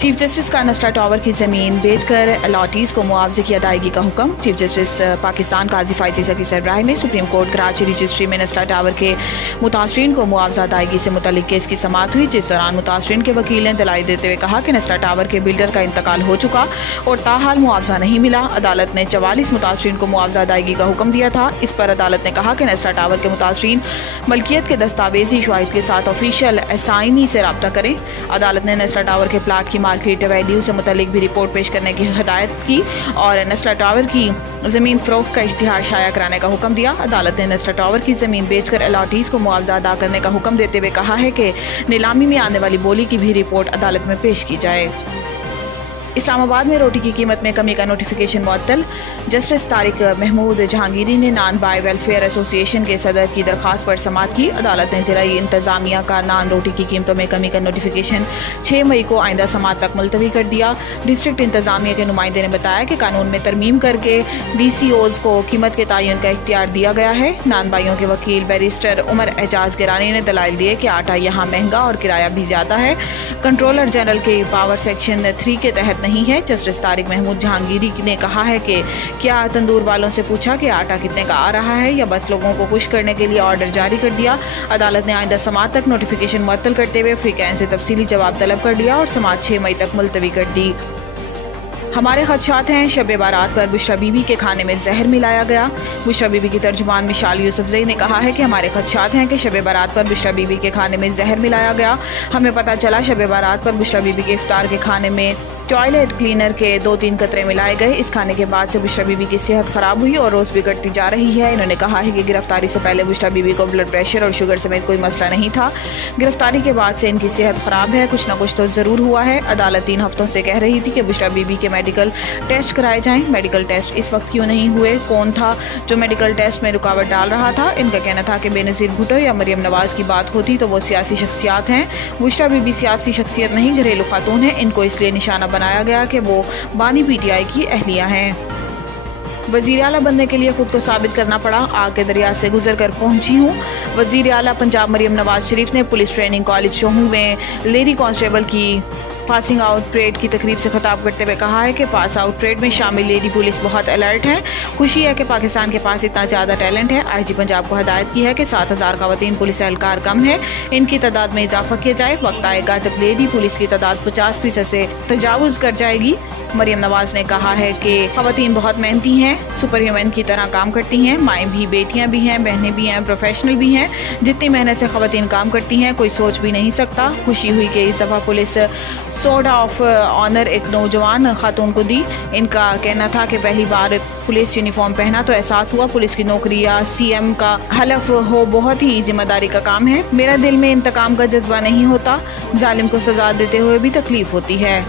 Chief justice का नस्ला tower की जमीन बेचकर अलॉटीज को मुआवजे की अदायगी का हुक्म। चीफ जस्टिस पाकिस्तान काजी फाइजी सकी सरबराही में सुप्रीम कोर्ट कराची रजिस्ट्री में नस्ला टावर के मुतासरीन को मुआवजा अदायगी से मुतल्लिक केस की समाअत हुई, जिस दौरान मुतासरीन के वकील ने दलाई देते हुए कहा कि नस्ला टावर के बिल्डर का इंतकाल हो चुका और ताहाल मुआवजा नहीं मिला। अदालत ने 44 मुतासरीन को मुआवजा अदायगी का हुक्म दिया था। इस पर अदालत ने कहा कि नस्ला टावर के मुतासरीन मलकियत के दस्तावेजी शवाहिद के साथ ऑफिशियल असाइनी से रब्ता करें। अदालत ने नस्ला टावर के प्लाट की मार्केट वैल्यू से मुतालिक भी रिपोर्ट पेश करने की हिदायत की और नस्ला टावर की जमीन फरोख्त का इश्तिहार शाया कराने का हुक्म दिया। अदालत ने नस्ला टावर की जमीन बेचकर अलॉटीज को मुआवजा अदा करने का हुक्म देते हुए कहा है कि नीलामी में आने वाली बोली की भी रिपोर्ट अदालत में पेश की जाए। इस्लामाबाद में रोटी की कीमत में कमी का नोटिफिकेशन मुअत्तल। जस्टिस तारिक महमूद जहांगीरी ने नान बाय वेलफेयर एसोसिएशन के सदर की दरख्वास्त पर समाअत की। अदालत ने जिला इंतजामिया का नान रोटी की कीमतों में कमी का नोटिफिकेशन 6 मई को आइंदा समाअत तक मुलतवी कर दिया। डिस्ट्रिक्ट इंतजामिया के नुमाइंदे ने बताया कि कानून में तरमीम करके DCOs को कीमत के तयन का इख्तियार दिया गया है। नान भाइयों के वकील बैरिस्टर उमर एजाज गिरानी ने दलाइल दिए कि आटा यहाँ महंगा और किराया भी ज्यादा है, कंट्रोलर जनरल के पावर सेक्शन 3 के तहत नहीं है। जस्टिस तारिक महमूद जहांगीरी ने कहा है कि क्या तंदूर वालों से पूछा कि आटा कितने का आ रहा है या बस लोगों को खुश करने के लिए ऑर्डर जारी कर दिया। अदालत ने आइंदा समाअत तक नोटिफिकेशन मुअत्तल करते हुए फ्रीकैन से तफसीली जवाब तलब कर लिया और समाअत 6 मई तक मुलतवी कर दी। हमारे खदशात हैं, शब बारात पर बुशरा बीबी के खाने में जहर मिलाया गया। बुशरा बीबी की तर्जुमान मिशाल यूसुफजई ने कहा है कि हमारे खदशात हैं कि शब बारात पर बुशरा बीबी के खाने में जहर मिलाया गया। हमें पता चला शब बारात पर बुशरा बीबी के इफ्तार के खाने में टॉयलेट क्लीनर के 2-3 कतरे मिलाए गए। इस खाने के बाद से बुशरा बीबी की सेहत खराब हुई और रोज बिगड़ती जा रही है। इन्होंने कहा है कि गिरफ्तारी से पहले बुशरा बीबी को ब्लड प्रेशर और शुगर समेत कोई मसला नहीं था। गिरफ्तारी के बाद से इनकी सेहत खराब है, कुछ न कुछ तो जरूर हुआ है। अदालत 3 हफ्तों से कह रही थी कि बुशरा बीबी के मेडिकल टेस्ट कराए जाएं। मेडिकल टेस्ट इस वक्त क्यों नहीं हुए? कौन था जो मेडिकल टेस्ट में रुकावट डाल रहा था? इनका कहना था कि बेनज़ीर भुट्टो या मरियम नवाज की बात होती तो वो सियासी शख्सियात हैं। बुशरा बीबी सियासी शख्सियत नहीं, घरेलू खातून है। इनको इसलिए निशाना बनाया गया कि वो बानी PTI की अहलिया हैं। वज़ीर आला बनने के लिए खुद को साबित करना पड़ा, आग के दरिया से गुजर कर पहुंची हूँ। वज़ीर आला पंजाब मरियम नवाज शरीफ ने पुलिस ट्रेनिंग कॉलेज शोहू में लेडी कांस्टेबल की पासिंग आउट परेड की तकरीब से खिताब करते हुए कहा है कि पास आउट परेड में शामिल लेडी पुलिस बहुत अलर्ट है। खुशी है कि पाकिस्तान के पास इतना ज़्यादा टैलेंट है। IG पंजाब को हदायत की है कि 7000 खवातीन पुलिस एहलकार कम है, इनकी तादाद में इजाफा किया जाए। वक्त आएगा जब लेडी पुलिस की तादाद 50% से तजावुज़ कर जाएगी। मरियम नवाज ने कहा है कि खवातीन बहुत मेहनती हैं, सुपर ह्यूमन की तरह काम करती हैं, माएँ भी, बेटियां भी हैं, बहनें भी हैं, प्रोफेशनल भी हैं। जितनी मेहनत से खवातीन काम करती हैं कोई सोच भी नहीं सकता। खुशी हुई कि इस दफ़ा पुलिस सोर्ड ऑफ ऑनर एक नौजवान खातून को दी। इनका कहना था कि पहली बार पुलिस यूनिफॉर्म पहना तो एहसास हुआ पुलिस की नौकरी या CM का हलफ हो बहुत ही जिम्मेदारी का काम है। मेरा दिल में इंतकाम का जज्बा नहीं होता, जालिम को सजा देते हुए भी तकलीफ होती है।